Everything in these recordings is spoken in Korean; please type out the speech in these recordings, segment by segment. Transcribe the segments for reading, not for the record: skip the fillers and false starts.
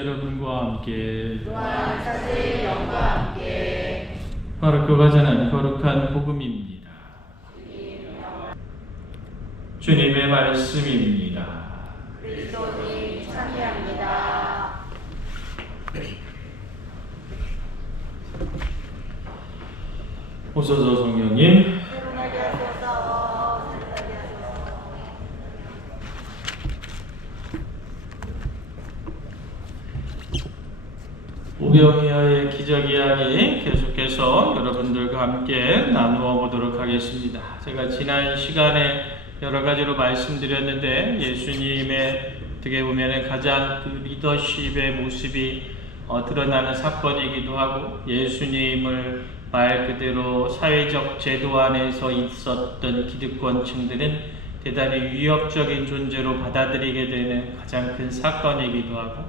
여러분과 함께 또한 사제의 영과 함께 거룩교가 전하는 거룩한 복음입니다. 주님의 말씀입니다. 그리스도님 참여합니다. 오소서 성령님. 새로나게 하소서. 새로나게 하소서. 오병이어의 기적 이야기 계속해서 여러분들과 함께 나누어 보도록 하겠습니다. 제가 지난 시간에 여러 가지로 말씀드렸는데 예수님의 어떻게 보면 가장 그 리더십의 모습이 드러나는 사건이기도 하고, 예수님을 말 그대로 사회적 제도 안에서 있었던 기득권층들은 대단히 위협적인 존재로 받아들이게 되는 가장 큰 사건이기도 하고,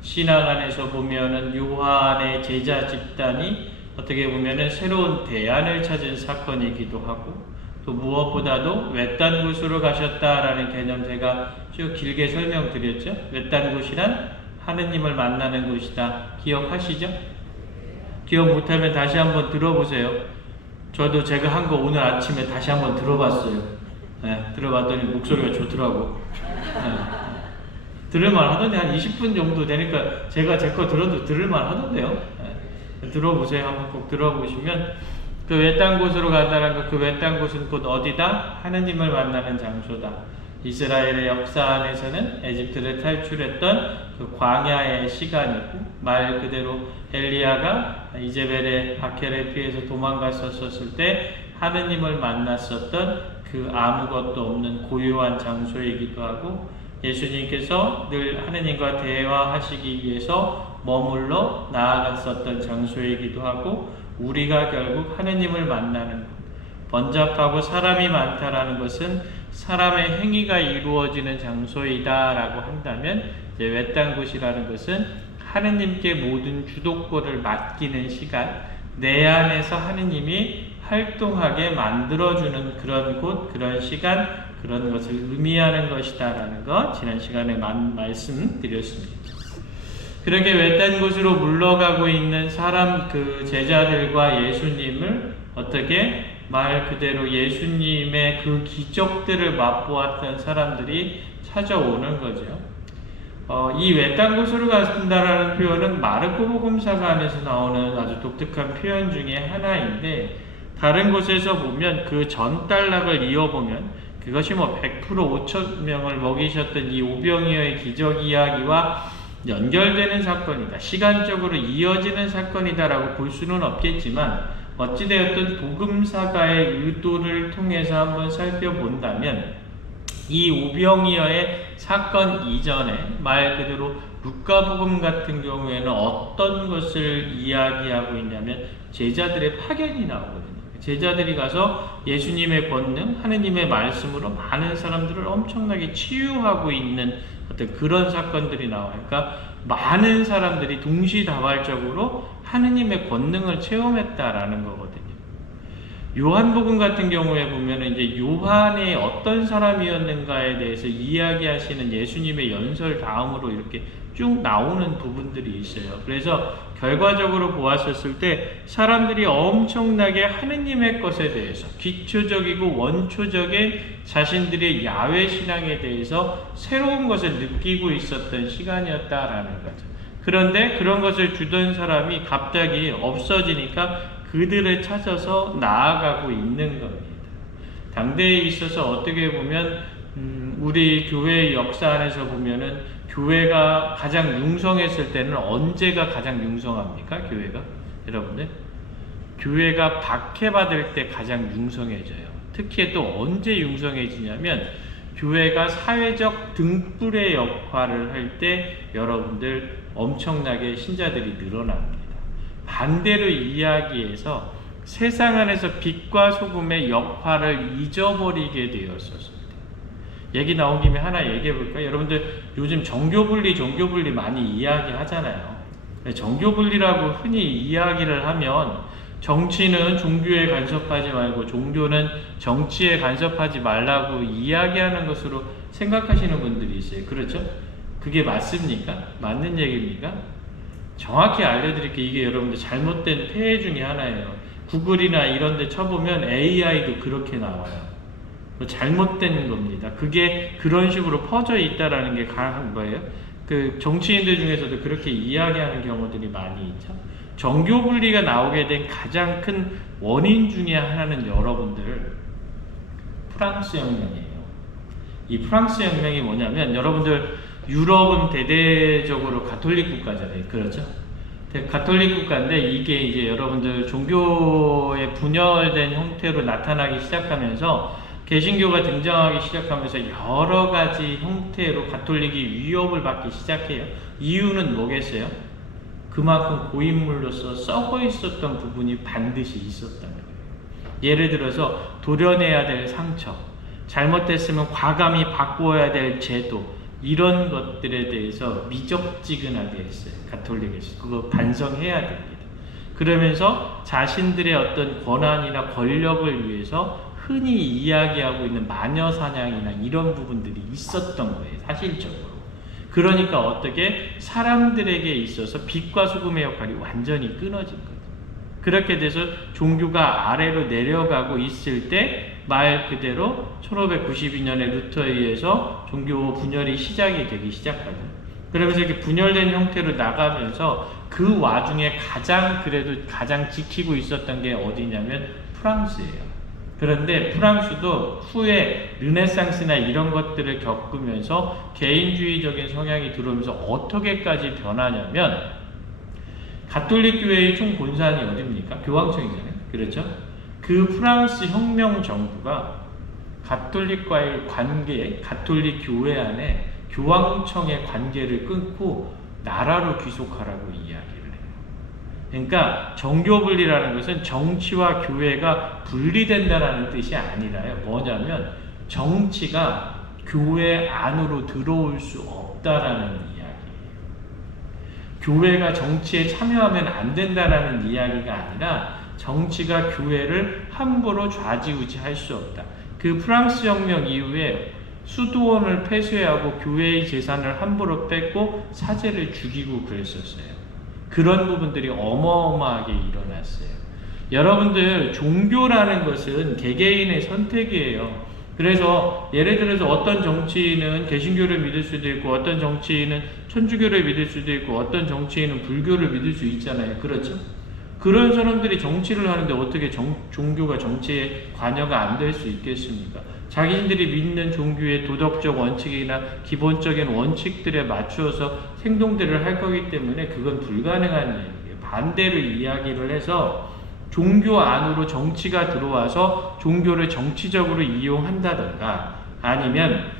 신앙 안에서 보면은 요한의 제자 집단이 어떻게 보면은 새로운 대안을 찾은 사건이기도 하고, 또 무엇보다도 외딴 곳으로 가셨다라는 개념 제가 쭉 길게 설명드렸죠. 외딴 곳이란 하느님을 만나는 곳이다. 기억하시죠? 기억 못하면 다시 한번 들어보세요. 저도 제가 한 거 오늘 아침에 다시 한번 들어봤어요. 네, 들어봤더니 목소리가 좋더라고. 네. 들을만 하던데, 한 20분 정도 되니까 제가 제 거 들어도 들을만 하던데요. 네. 들어보세요. 한번 꼭 들어보시면, 그 외딴 곳으로 간다는 것, 그 외딴 곳은 곧 어디다? 하느님을 만나는 장소다. 이스라엘의 역사 안에서는 에집트를 탈출했던 그 광야의 시간이고, 말 그대로 엘리야가 이제벨의 박해를 피해서 도망갔었을 때 하느님을 만났었던 그 아무것도 없는 고요한 장소이기도 하고, 예수님께서 늘 하느님과 대화하시기 위해서 머물러 나아갔었던 장소이기도 하고, 우리가 결국 하느님을 만나는 것, 번잡하고 사람이 많다라는 것은 사람의 행위가 이루어지는 장소이다라고 한다면, 이제 외딴 곳이라는 것은 하느님께 모든 주도권을 맡기는 시간, 내 안에서 하느님이 활동하게 만들어주는 그런 곳, 그런 시간, 그런 것을 의미하는 것이다라는 것 지난 시간에 말씀드렸습니다. 그렇게 외딴 곳으로 물러가고 있는 사람, 그 제자들과 예수님을 어떻게 말 그대로 예수님의 그 기적들을 맛보았던 사람들이 찾아오는 거죠. 이 외딴 곳으로 간다라는 표현은 마르코 복음사가 안에서 나오는 아주 독특한 표현 중에 하나인데, 다른 곳에서 보면 그 전 단락을 이어보면 그것이 100% 5,000명을 먹이셨던 이 오병이어의 기적 이야기와 연결되는 사건이다, 시간적으로 이어지는 사건이다라고 볼 수는 없겠지만, 어찌되었든 복음사가의 의도를 통해서 한번 살펴본다면 이 오병이어의 사건 이전에 말 그대로 루카복음 같은 경우에는 어떤 것을 이야기하고 있냐면 제자들의 파견이 나오거든요. 제자들이 가서 예수님의 권능, 하느님의 말씀으로 많은 사람들을 엄청나게 치유하고 있는 어떤 그런 사건들이 나와요. 그러니까 많은 사람들이 동시다발적으로 하느님의 권능을 체험했다라는 거거든요. 요한복음 같은 경우에 보면은 이제 요한이 어떤 사람이었는가에 대해서 이야기하시는 예수님의 연설 다음으로 이렇게 쭉 나오는 부분들이 있어요. 그래서 결과적으로 보았었을 때 사람들이 엄청나게 하느님의 것에 대해서 기초적이고 원초적인 자신들의 야외 신앙에 대해서 새로운 것을 느끼고 있었던 시간이었다라는 거죠. 그런데 그런 것을 주던 사람이 갑자기 없어지니까 그들을 찾아서 나아가고 있는 겁니다. 당대에 있어서 어떻게 보면 우리 교회의 역사 안에서 보면은 교회가 가장 융성했을 때는 언제가 가장 융성합니까? 교회가? 여러분들? 교회가 박해받을 때 가장 융성해져요. 특히 또 언제 융성해지냐면 교회가 사회적 등불의 역할을 할 때 여러분들 엄청나게 신자들이 늘어납니다. 반대로 이야기해서 세상 안에서 빛과 소금의 역할을 잊어버리게 되었었습니다. 얘기 나온 김에 하나 얘기해 볼까요? 여러분들 요즘 종교분리 많이 이야기하잖아요. 종교분리라고 흔히 이야기를 하면 정치는 종교에 간섭하지 말고 종교는 정치에 간섭하지 말라고 이야기하는 것으로 생각하시는 분들이 있어요. 그렇죠? 그게 맞습니까? 맞는 얘기입니까? 정확히 알려드릴게요. 이게 여러분들 잘못된 폐해 중에 하나예요. 구글이나 이런 데 쳐보면 AI도 그렇게 나와요. 잘못된 겁니다. 그게 그런 식으로 퍼져 있다라는 게 강한 거예요. 그 정치인들 중에서도 그렇게 이야기하는 경우들이 많이 있죠. 정교 분리가 나오게 된 가장 큰 원인 중에 하나는 여러분들 프랑스 혁명이에요. 이 프랑스 혁명이 뭐냐면 여러분들 유럽은 대대적으로 가톨릭 국가잖아요. 그렇죠? 가톨릭 국가인데 이게 이제 여러분들 종교의 분열된 형태로 나타나기 시작하면서 개신교가 등장하기 시작하면서 여러 가지 형태로 가톨릭이 위협을 받기 시작해요. 이유는 뭐겠어요? 그만큼 고인물로서 썩어 있었던 부분이 반드시 있었다는 거예요. 예를 들어서 도려내야 될 상처, 잘못됐으면 과감히 바꾸어야 될 제도, 이런 것들에 대해서 미적지근하게 했어요. 가톨릭에서. 그거 반성해야 됩니다. 그러면서 자신들의 어떤 권한이나 권력을 위해서 흔히 이야기하고 있는 마녀사냥이나 이런 부분들이 있었던 거예요. 사실적으로. 그러니까 어떻게 사람들에게 있어서 빛과 소금의 역할이 완전히 끊어진 거죠. 그렇게 돼서 종교가 아래로 내려가고 있을 때 말 그대로 1592년에 루터에 의해서 종교 분열이 시작이 되기 시작하죠. 그러면서 이렇게 분열된 형태로 나가면서 그 와중에 가장 지키고 있었던 게 어디냐면 프랑스예요. 그런데 프랑스도 후에 르네상스나 이런 것들을 겪으면서 개인주의적인 성향이 들어오면서 어떻게까지 변하냐면 가톨릭 교회의 총 본산이 어디입니까? 교황청이잖아요. 그렇죠? 그 프랑스 혁명 정부가 가톨릭과의 관계, 가톨릭 교회 안에 교황청의 관계를 끊고 나라로 귀속하라고 이야기를 해요. 그러니까 정교분리라는 것은 정치와 교회가 분리된다는 뜻이 아니라요. 뭐냐면 정치가 교회 안으로 들어올 수 없다라는 이야기예요. 교회가 정치에 참여하면 안 된다라는 이야기가 아니라 정치가 교회를 함부로 좌지우지할 수 없다. 그 프랑스 혁명 이후에 수도원을 폐쇄하고 교회의 재산을 함부로 뺏고 사제를 죽이고 그랬었어요. 그런 부분들이 어마어마하게 일어났어요. 여러분들 종교라는 것은 개개인의 선택이에요. 그래서 예를 들어서 어떤 정치인은 개신교를 믿을 수도 있고 어떤 정치인은 천주교를 믿을 수도 있고 어떤 정치인은 불교를 믿을 수 있잖아요. 그렇죠? 그런 사람들이 정치를 하는데 어떻게 종교가 정치에 관여가 안 될 수 있겠습니까? 자기들이 믿는 종교의 도덕적 원칙이나 기본적인 원칙들에 맞추어서 행동들을 할 거기 때문에 그건 불가능한 얘기예요. 반대로 이야기를 해서 종교 안으로 정치가 들어와서 종교를 정치적으로 이용한다든가 아니면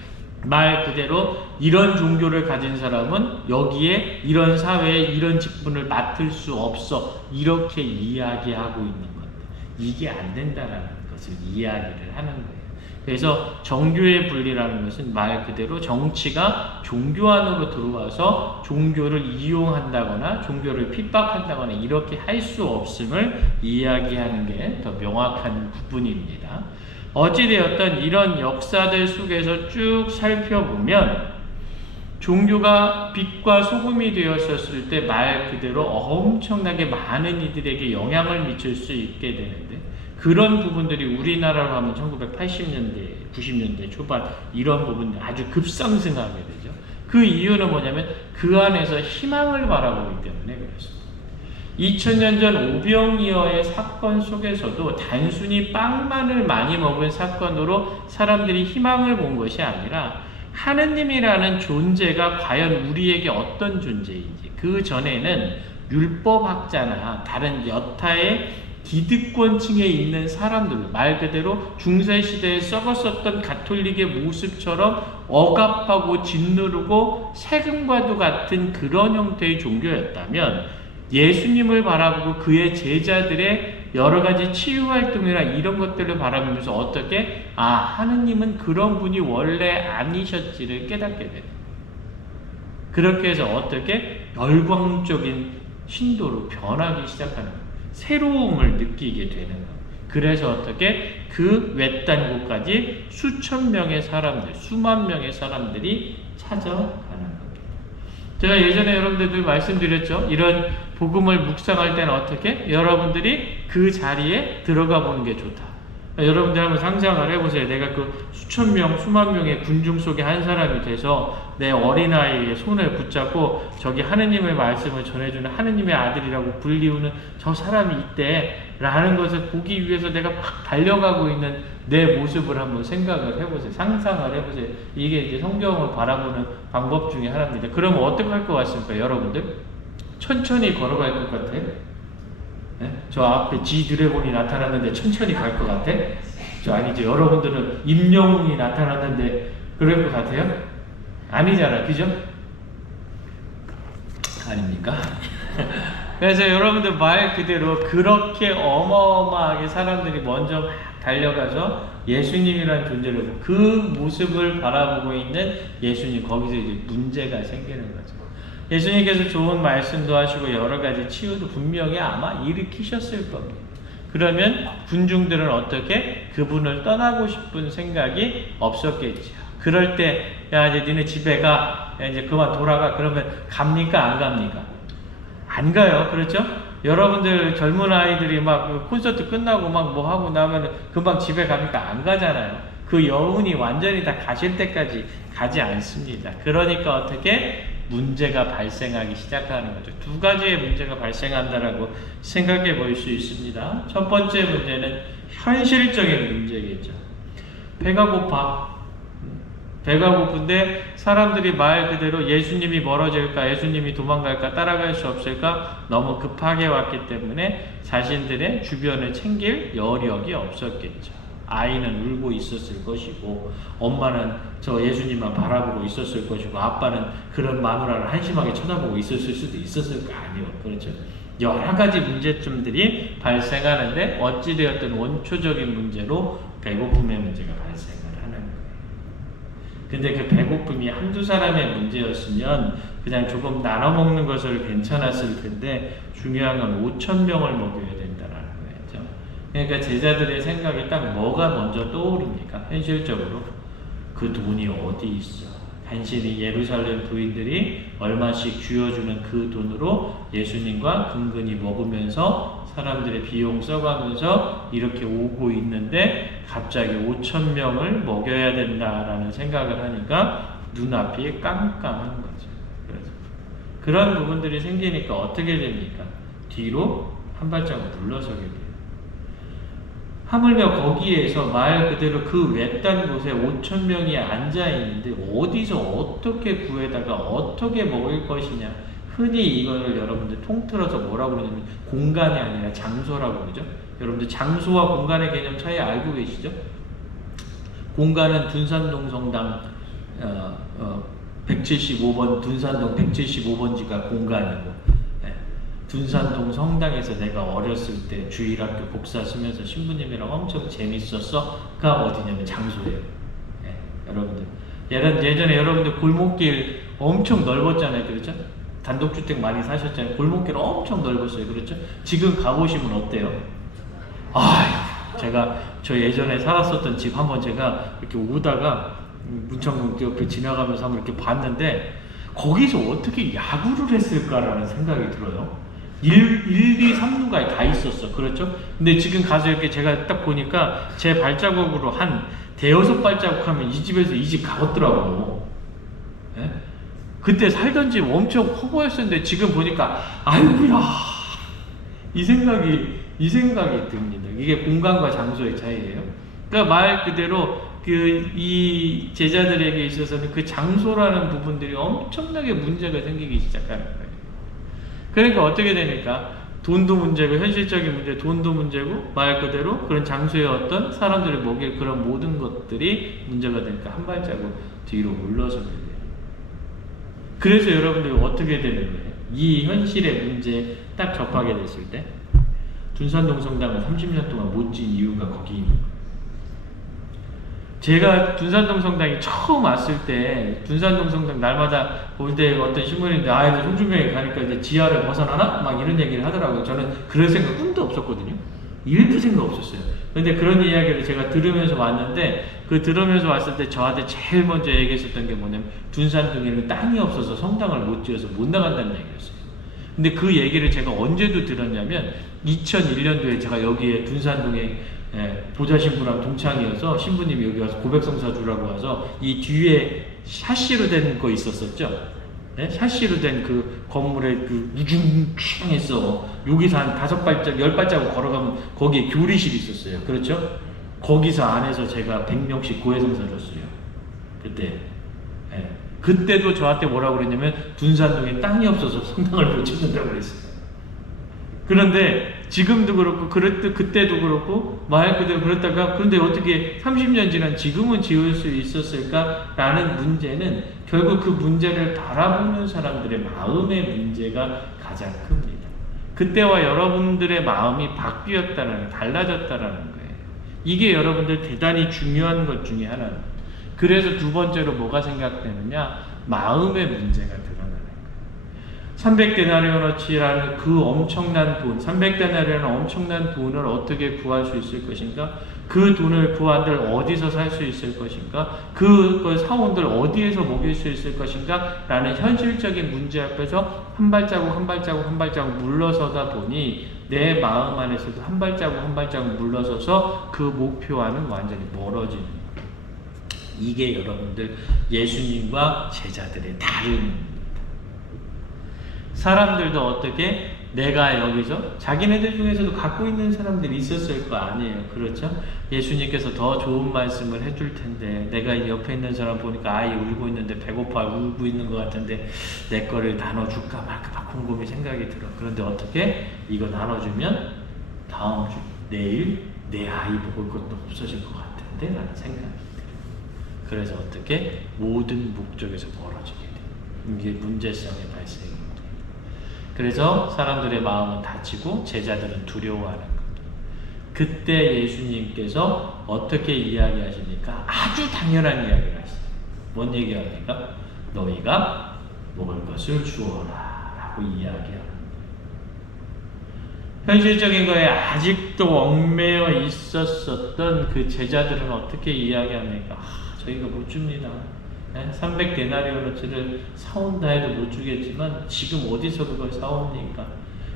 말 그대로 이런 종교를 가진 사람은 여기에 이런 사회에 이런 직분을 맡을 수 없어 이렇게 이야기하고 있는 건데 이게 안 된다라는 것을 이야기를 하는 거예요. 그래서 정교의 분리라는 것은 말 그대로 정치가 종교 안으로 들어와서 종교를 이용한다거나 종교를 핍박한다거나 이렇게 할 수 없음을 이야기하는 게 더 명확한 부분입니다. 어찌되었든 이런 역사들 속에서 쭉 살펴보면 종교가 빛과 소금이 되었었을 때 말 그대로 엄청나게 많은 이들에게 영향을 미칠 수 있게 되는데 그런 부분들이 우리나라로 하면 1980년대, 90년대 초반 이런 부분들 아주 급상승하게 되죠. 그 이유는 뭐냐면 그 안에서 희망을 바라보기 때문에 그렇습니다. 2000년 전 오병이어의 사건 속에서도 단순히 빵만을 많이 먹은 사건으로 사람들이 희망을 본 것이 아니라 하느님이라는 존재가 과연 우리에게 어떤 존재인지 그 전에는 율법학자나 다른 여타의 기득권층에 있는 사람들 말 그대로 중세시대에 썩었었던 가톨릭의 모습처럼 억압하고 짓누르고 세금과도 같은 그런 형태의 종교였다면 예수님을 바라보고 그의 제자들의 여러 가지 치유활동이나 이런 것들을 바라보면서 어떻게 하느님은 그런 분이 원래 아니셨지를 깨닫게 되는 그렇게 해서 어떻게 열광적인 신도로 변하기 시작하는 거예요. 새로움을 느끼게 되는 거예요. 그래서 어떻게 그 외딴 곳까지 수천 명의 사람들, 수만 명의 사람들이 찾아가는 겁니다. 제가 예전에 여러분들도 말씀드렸죠. 이런 복음을 묵상할 때는 어떻게? 여러분들이 그 자리에 들어가 보는 게 좋다. 여러분들 한번 상상을 해보세요. 내가 그 수천 명, 수만 명의 군중 속에 한 사람이 돼서 내 어린아이의 손을 붙잡고 저기 하느님의 말씀을 전해주는 하느님의 아들이라고 불리우는 저 사람이 있대라는 것을 보기 위해서 내가 막 달려가고 있는 내 모습을 한번 생각을 해보세요. 상상을 해보세요. 이게 이제 성경을 바라보는 방법 중에 하나입니다. 그러면 어떻게 할 것 같습니까, 여러분들? 천천히 걸어갈 것 같아요? 네? 저 앞에 지 드래곤이 나타났는데 천천히 갈 것 같아? 저 아니죠. 여러분들은 임영웅이 나타났는데 그럴 것 같아요? 아니잖아, 그죠? 아닙니까? 그래서 여러분들 말 그대로 그렇게 어마어마하게 사람들이 먼저 막 달려가서 예수님이라는 존재를 보고 그 모습을 바라보고 있는 예수님, 거기서 이제 문제가 생기는 거죠. 예수님께서 좋은 말씀도 하시고 여러 가지 치유도 분명히 아마 일으키셨을 겁니다. 그러면 군중들은 어떻게? 그분을 떠나고 싶은 생각이 없었겠죠. 그럴 때, 야, 이제 니네 집에 가. 야, 이제 그만 돌아가. 그러면 갑니까? 안 갑니까? 안 가요. 그렇죠? 여러분들 젊은 아이들이 막 그 콘서트 끝나고 막 뭐 하고 나면 금방 집에 갑니까? 안 가잖아요. 그 여운이 완전히 다 가실 때까지 가지 않습니다. 그러니까 어떻게? 문제가 발생하기 시작하는 거죠. 두 가지의 문제가 발생한다라고 생각해 볼 수 있습니다. 첫 번째 문제는 현실적인 문제겠죠. 배가 고파. 배가 고픈데 사람들이 말 그대로 예수님이 멀어질까, 예수님이 도망갈까, 따라갈 수 없을까 너무 급하게 왔기 때문에 자신들의 주변을 챙길 여력이 없었겠죠. 아이는 울고 있었을 것이고 엄마는 저 예수님만 바라보고 있었을 것이고 아빠는 그런 마누라를 한심하게 쳐다보고 있었을 수도 있었을 거 아니에요. 그렇죠? 여러 가지 문제점들이 발생하는데 어찌되었든 원초적인 문제로 배고픔의 문제가 발생을 하는 거예요. 근데 그 배고픔이 한두 사람의 문제였으면 그냥 조금 나눠 먹는 것을 괜찮았을 텐데 중요한 건 5,000명을 먹여야 된다는 거죠. 그러니까 제자들의 생각이 딱 뭐가 먼저 떠오릅니까? 현실적으로 그 돈이 어디 있어? 간신히 예루살렘 부인들이 얼마씩 쥐어주는 그 돈으로 예수님과 근근히 먹으면서 사람들의 비용 써가면서 이렇게 오고 있는데 갑자기 5,000명을 먹여야 된다라는 생각을 하니까 눈앞이 깜깜한 거죠. 그래서 그런 부분들이 생기니까 어떻게 됩니까? 뒤로 한 발자국 물러서게 돼요. 하물며 거기에서 말 그대로 그 외딴 곳에 5,000명이 앉아있는데 어디서 어떻게 구해다가 어떻게 먹을 것이냐. 흔히 이걸 여러분들 통틀어서 뭐라고 그러냐면 공간이 아니라 장소라고 그러죠. 여러분들 장소와 공간의 개념 차이 알고 계시죠? 공간은 둔산동 성당 175번 둔산동 175번지가 공간이고 둔산동 성당에서 내가 어렸을 때 주일학교 복사 쓰면서 신부님이랑 엄청 재밌었어가 어디냐면 장소예요. 네, 여러분들 예전에 여러분들 골목길 엄청 넓었잖아요. 그렇죠? 단독주택 많이 사셨잖아요. 골목길 엄청 넓었어요. 그렇죠? 지금 가보시면 어때요? 아휴, 제가 저 예전에 살았었던 집 한번 제가 이렇게 오다가 문창동 옆에 지나가면서 한번 이렇게 봤는데 거기서 어떻게 야구를 했을까라는 생각이 들어요. 1, 2, 3루가에 다 있었어. 그렇죠? 근데 지금 가서 이렇게 제가 딱 보니까 제 발자국으로 한 대여섯 발자국 하면 이 집에서 이 집 가봤더라고. 네? 그때 살던 집 엄청 커 보였었는데 지금 보니까 아이고야 이 생각이 듭니다. 이게 공간과 장소의 차이예요. 그러니까 말 그대로 이 제자들에게 있어서는 그 장소라는 부분들이 엄청나게 문제가 생기기 시작하는 거예요. 그러니까 어떻게 되니까 돈도 문제고 현실적인 문제, 돈도 문제고 말 그대로 그런 장소의 어떤 사람들을 먹일 그런 모든 것들이 문제가 되니까 한 발자국 뒤로 물러서게 돼요. 그래서 여러분들이 어떻게 되는 거예요? 이 현실의 문제에 딱 접하게 됐을 때 둔산동 성당은 30년 동안 못 진 이유가 거기입니다. 제가 둔산동 성당에 처음 왔을 때 둔산동 성당 날마다 볼 때 어떤 신부님들 이제 송중경에 가니까 이제 지하를 벗어나나? 막 이런 얘기를 하더라고요. 저는 그럴 생각 꿈도 없었거든요. 1도 생각 없었어요. 근데 그런 이야기를 제가 들으면서 왔는데 그 들으면서 왔을 때 저한테 제일 먼저 얘기했었던 게 뭐냐면 둔산동에는 땅이 없어서 성당을 못 지어서 못 나간다는 얘기였어요. 근데 그 얘기를 제가 언제도 들었냐면 2001년도에 제가 여기에 둔산동에 보좌신부랑 동창이어서 신부님이 여기 와서 고백성사 주라고 와서 이 뒤에 샤시로 된 거 있었었죠. 네? 샤시로 된 그 건물에 그 우중충했어. 여기서 한 5발짝, 10발자국 걸어가면 거기에 교리실이 있었어요. 그렇죠? 거기서 안에서 제가 100명씩 고해성사 줬어요. 그때. 네. 그때도 저한테 뭐라고 그랬냐면 둔산동에 땅이 없어서 성당을 못 짓는다고 그랬어요. 그런데 지금도 그렇고 그때도 그렇고 말 그대로 그랬다가 그런데 어떻게 30년 지난 지금은 지을 수 있었을까라는 문제는 결국 그 문제를 바라보는 사람들의 마음의 문제가 가장 큽니다. 그때와 여러분들의 마음이 바뀌었다는, 달라졌다라는 거예요. 이게 여러분들 대단히 중요한 것 중에 하나입니다. 그래서 두 번째로 뭐가 생각되느냐? 마음의 문제가 드러나는 거예요. 300데나리오너치라는 그 엄청난 돈, 300데나리오는 엄청난 돈을 어떻게 구할 수 있을 것인가? 그 돈을 구한들 어디서 살 수 있을 것인가? 그걸 사온들 어디에서 먹일 수 있을 것인가? 라는 현실적인 문제 앞에서 한 발자국 한 발자국 한 발자국 물러서다 보니 내 마음 안에서도 한 발자국 한 발자국 물러서서 그 목표와는 완전히 멀어지는 거예요. 이게 여러분들 예수님과 제자들의 다름입니다. 사람들도 어떻게 내가 여기서 자기네들 중에서도 갖고 있는 사람들이 있었을 거 아니에요. 그렇죠? 예수님께서 더 좋은 말씀을 해줄 텐데 내가 옆에 있는 사람 보니까 아이 울고 있는데 배고파 울고 있는 것 같은데 내 거를 나눠줄까 말까 막 곰곰이 생각이 들어. 그런데 어떻게 이거 나눠주면 다음 주 내일 내 아이 먹을 것도 없어질 것 같은데 라는 생각이 들어요. 그래서 어떻게 모든 목적에서 멀어지게 돼요. 이게 문제성의 발생입니다. 그래서 사람들의 마음은 다치고 제자들은 두려워하는 겁니다. 그때 예수님께서 어떻게 이야기하십니까? 아주 당연한 이야기를 하시죠. 뭔 얘기합니까? 너희가 먹을 것을 주어라 라고 이야기합니다. 현실적인 거에 아직도 얽매여 있었던 그 제자들은 어떻게 이야기합니까? 저희가 못 줍니다. 300데나리오너치를 사온다 해도 못 주겠지만 지금 어디서 그걸 사옵니까?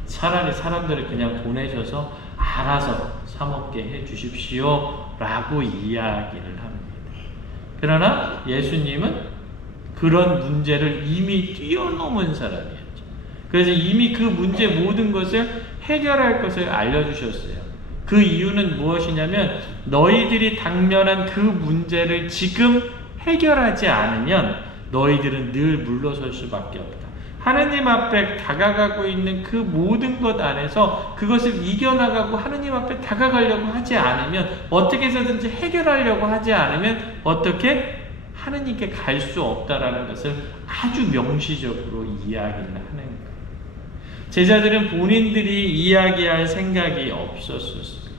차라리 사람들을 그냥 보내셔서 알아서 사 먹게 해 주십시오 라고 이야기를 합니다. 그러나 예수님은 그런 문제를 이미 뛰어넘은 사람이었죠. 그래서 이미 그 문제 모든 것을 해결할 것을 알려주셨어요. 그 이유는 무엇이냐면 너희들이 당면한 그 문제를 지금 해결하지 않으면 너희들은 늘 물러설 수밖에 없다. 하느님 앞에 다가가고 있는 그 모든 것 안에서 그것을 이겨나가고 하느님 앞에 다가가려고 하지 않으면 어떻게 해서든지 해결하려고 하지 않으면 어떻게 하느님께 갈 수 없다라는 것을 아주 명시적으로 이야기를 하는 거예요. 제자들은 본인들이 이야기할 생각이 없었습니다.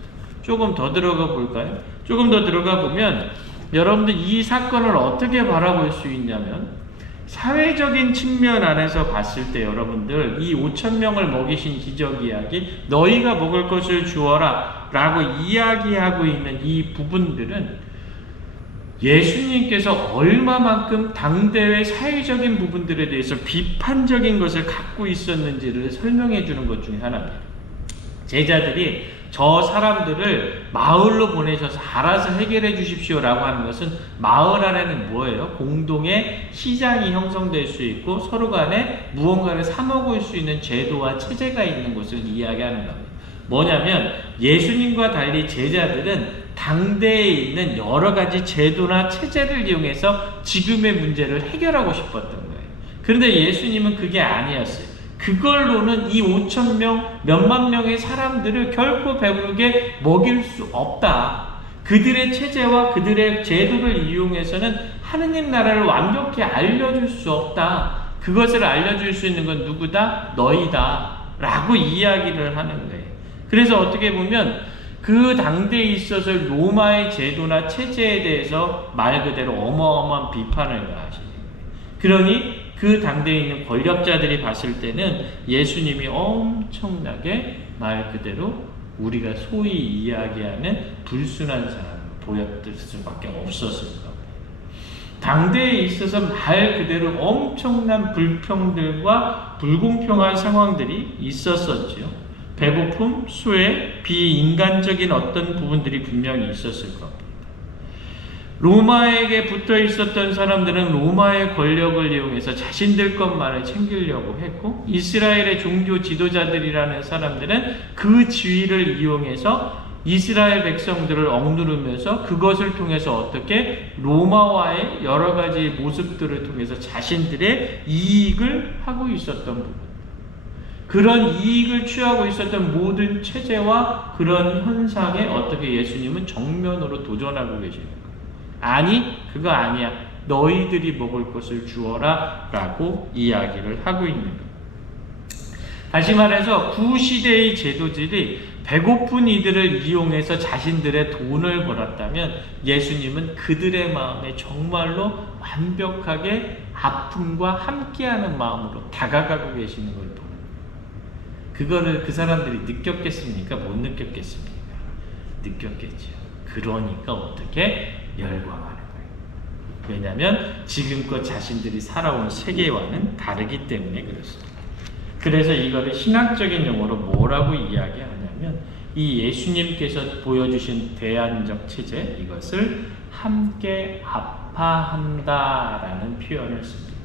조금 더 들어가 볼까요? 조금 더 들어가 보면 여러분들 이 사건을 어떻게 바라볼 수 있냐면 사회적인 측면 안에서 봤을 때 여러분들 이 5,000명을 먹이신 기적 이야기 너희가 먹을 것을 주어라 라고 이야기하고 있는 이 부분들은 예수님께서 얼마만큼 당대의 사회적인 부분들에 대해서 비판적인 것을 갖고 있었는지를 설명해 주는 것 중에 하나입니다. 제자들이 저 사람들을 마을로 보내셔서 알아서 해결해 주십시오 라고 하는 것은 마을 안에는 뭐예요? 공동의 시장이 형성될 수 있고 서로 간에 무언가를 사 먹을 수 있는 제도와 체제가 있는 것을 이야기하는 겁니다. 뭐냐면 예수님과 달리 제자들은 당대에 있는 여러 가지 제도나 체제를 이용해서 지금의 문제를 해결하고 싶었던 거예요. 그런데 예수님은 그게 아니었어요. 그걸로는 이 5,000명, 몇만 명의 사람들을 결코 배부르게 먹일 수 없다. 그들의 체제와 그들의 제도를 이용해서는 하느님 나라를 완벽히 알려줄 수 없다. 그것을 알려줄 수 있는 건 누구다? 너희다. 라고 이야기를 하는 거예요. 그래서 어떻게 보면 그 당대에 있어서 로마의 제도나 체제에 대해서 말 그대로 어마어마한 비판을 가하시는 거예요. 그러니 그 당대에 있는 권력자들이 봤을 때는 예수님이 엄청나게 말 그대로 우리가 소위 이야기하는 불순한 사람으로 보였을 수밖에 없었을 겁니다. 당대에 있어서 말 그대로 엄청난 불평들과 불공평한 상황들이 있었었죠. 배고픔, 수혜, 비인간적인 어떤 부분들이 분명히 있었을 겁니다. 로마에게 붙어 있었던 사람들은 로마의 권력을 이용해서 자신들 것만을 챙기려고 했고, 이스라엘의 종교 지도자들이라는 사람들은 그 지위를 이용해서 이스라엘 백성들을 억누르면서 그것을 통해서 어떻게 로마와의 여러 가지 모습들을 통해서 자신들의 이익을 하고 있었던 부분, 그런 이익을 취하고 있었던 모든 체제와 그런 현상에 어떻게 예수님은 정면으로 도전하고 계시는 거예요. 아니, 그거 아니야. 너희들이 먹을 것을 주어라 라고 이야기를 하고 있는 거예요. 다시 말해서 구시대의 제도들이 배고픈 이들을 이용해서 자신들의 돈을 벌었다면 예수님은 그들의 마음에 정말로 완벽하게 아픔과 함께하는 마음으로 다가가고 계시는 걸 보는 거예요. 그거를 그 사람들이 느꼈겠습니까? 못 느꼈겠습니까? 느꼈겠죠. 그러니까 어떻게 열광하는 거예요. 왜냐하면 지금껏 자신들이 살아온 세계와는 다르기 때문에 그렇습니다. 그래서 이거를 신학적인 용어로 뭐라고 이야기하냐면 이 예수님께서 보여주신 대안적 체제, 이것을 함께 아파한다라는 표현을 씁니다.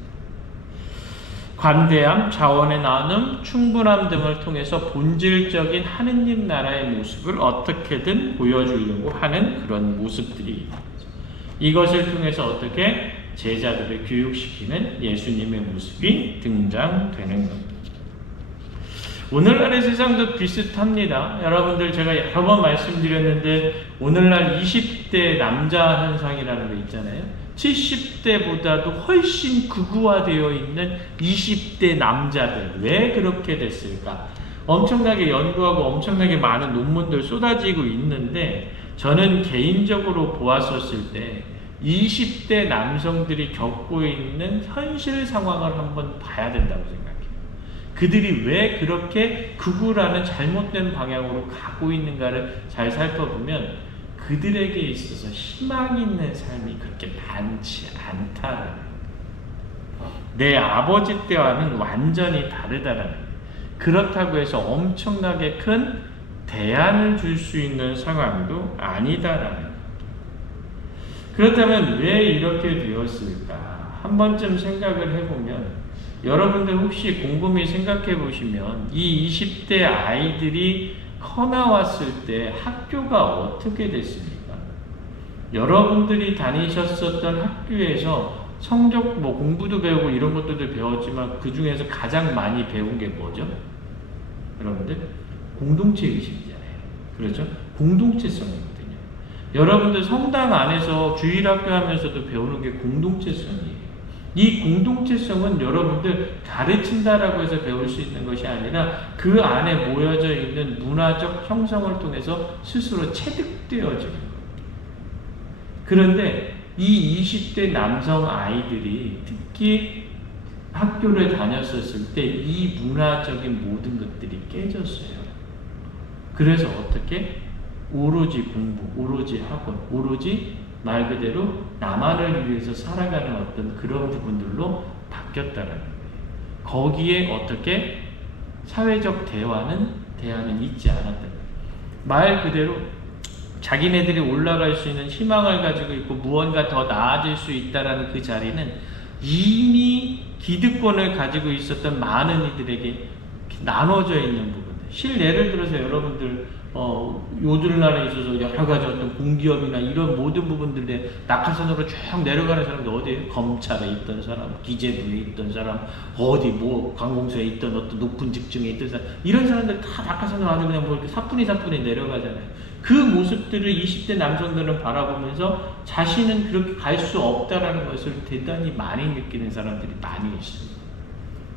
관대함, 자원의 나눔, 충분함 등을 통해서 본질적인 하느님 나라의 모습을 어떻게든 보여주려고 하는 그런 모습들이 있는 거죠. 이것을 통해서 어떻게 제자들을 교육시키는 예수님의 모습이 등장되는 겁니다. 오늘날의 세상도 비슷합니다. 여러분들, 제가 여러 번 말씀드렸는데 오늘날 20대 남자 현상이라는 거 있잖아요. 70대보다도 훨씬 극우화되어 있는 20대 남자들, 왜 그렇게 됐을까? 엄청나게 연구하고 엄청나게 많은 논문들 쏟아지고 있는데, 저는 개인적으로 보았었을 때 20대 남성들이 겪고 있는 현실 상황을 한번 봐야 된다고 생각해요. 그들이 왜 그렇게 극우라는 잘못된 방향으로 가고 있는가를 잘 살펴보면 그들에게 있어서 희망이 있는 삶이 그렇게 많지 않다라는 거예요. 내 아버지 때와는 완전히 다르다라는 거예요. 그렇다고 해서 엄청나게 큰 대안을 줄 수 있는 상황도 아니다라는 거예요. 그렇다면 왜 이렇게 되었을까? 한 번쯤 생각을 해보면, 여러분들 혹시 곰곰이 생각해 보시면 이 20대 아이들이 커 나왔을 때 학교가 어떻게 됐습니까? 여러분들이 다니셨었던 학교에서 성적, 공부도 배우고 이런 것들도 배웠지만 그 중에서 가장 많이 배운 게 뭐죠? 여러분들, 공동체 의식이잖아요. 그렇죠? 공동체성이거든요. 여러분들 성당 안에서 주일학교 하면서도 배우는 게 공동체성이에요. 이 공동체성은 여러분들 가르친다라고 해서 배울 수 있는 것이 아니라 그 안에 모여져 있는 문화적 형성을 통해서 스스로 체득되어지는 겁니다. 그런데 이 20대 남성 아이들이 특히 학교를 다녔었을 때 이 문화적인 모든 것들이 깨졌어요. 그래서 어떻게? 오로지 공부, 오로지 학원, 오로지 말 그대로 나만을 위해서 살아가는 어떤 그런 부분들로 바뀌었다는 거예요. 거기에 어떻게 사회적 대안은 있지 않았다는 거예요. 말 그대로 자기네들이 올라갈 수 있는 희망을 가지고 있고 무언가 더 나아질 수 있다는 그 자리는 이미 기득권을 가지고 있었던 많은 이들에게 나눠져 있는 부분들. 예를 들어서 여러분들 요들날에 있어서 여러 가지 어떤 공기업이나 이런 모든 부분들에 낙하산으로 쭉 내려가는 사람들 어디에? 검찰에 있던 사람, 기재부에 있던 사람, 어디 관공서에 있던 어떤 높은 직종에 있던 사람, 이런 사람들 다 낙하산으로 아주 그냥 이렇게 사뿐히 내려가잖아요. 그 모습들을 20대 남성들은 바라보면서 자신은 그렇게 갈 수 없다라는 것을 대단히 많이 느끼는 사람들이 많이 있습니다.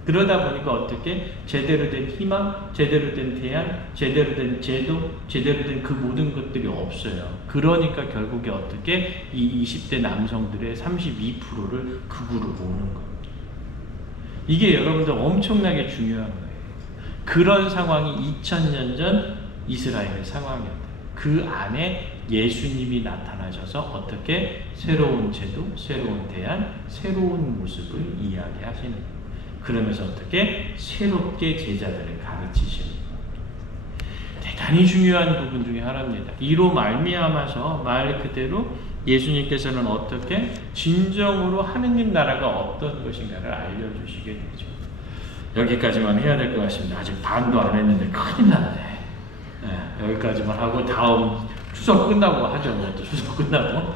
그러다 보니까 어떻게 제대로 된 희망, 제대로 된 대안, 제대로 된 제도, 제대로 된 그 모든 것들이 없어요. 그러니까 결국에 어떻게 이 20대 남성들의 32%를 극우로 모는 겁니다. 이게 여러분들 엄청나게 중요한 거예요. 그런 상황이 2000년 전 이스라엘의 상황이었다. 그 안에 예수님이 나타나셔서 어떻게 새로운 제도, 새로운 대안, 새로운 모습을 이야기하시는 거예요. 그러면서 어떻게 새롭게 제자들을 가르치시는 거예요. 대단히 중요한 부분 중에 하나입니다. 이로 말미암아서 말 그대로 예수님께서는 어떻게 진정으로 하느님 나라가 어떤 것인가를 알려주시게 되죠. 여기까지만 해야 될 것 같습니다. 아직 반도 안 했는데 큰일 났네. 네, 여기까지만 하고 다음 추석 끝나고 하죠. 또 추석 끝나고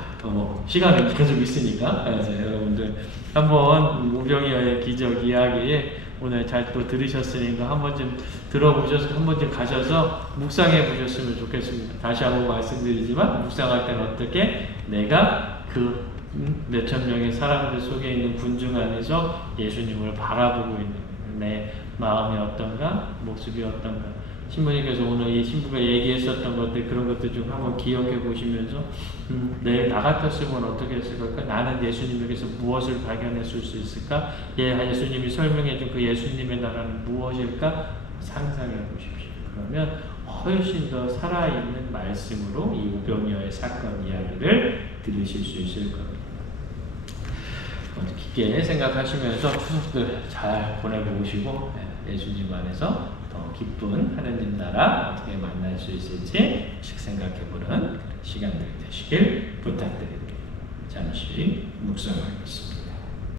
시간이 계속 있으니까. 그래서 여러분들 한번 우병이어의 기적 이야기에 오늘 잘 또 들으셨으니까 한 번쯤 들어보셔서 한 번쯤 가셔서 묵상해 보셨으면 좋겠습니다. 다시 한번 말씀드리지만 묵상할 때는 어떻게 내가 그 몇천 명의 사람들 속에 있는 군중 안에서 예수님을 바라보고 있는 내 마음이 어떤가, 모습이 어떤가. 신부님께서 오늘 이 신부가 얘기했었던 것들 그런 것들 좀 한번 기억해 보시면서 나 같았으면 어떻게 했을까? 나는 예수님에게서 무엇을 발견했을 수 있을까? 예수님이 설명해 준 그 예수님의 나라는 무엇일까? 상상해 보십시오. 그러면 훨씬 더 살아있는 말씀으로 이 우병이어의 사건 이야기를 들으실 수 있을 겁니다. 깊게 생각하시면서 추석들 잘 보내고 오시고 예수님 안에서 더 기쁜 하느님 나라 어떻게 만날 수 있을지 생각해보는 시간들 되시길 부탁드립니다. 잠시 묵상하겠습니다.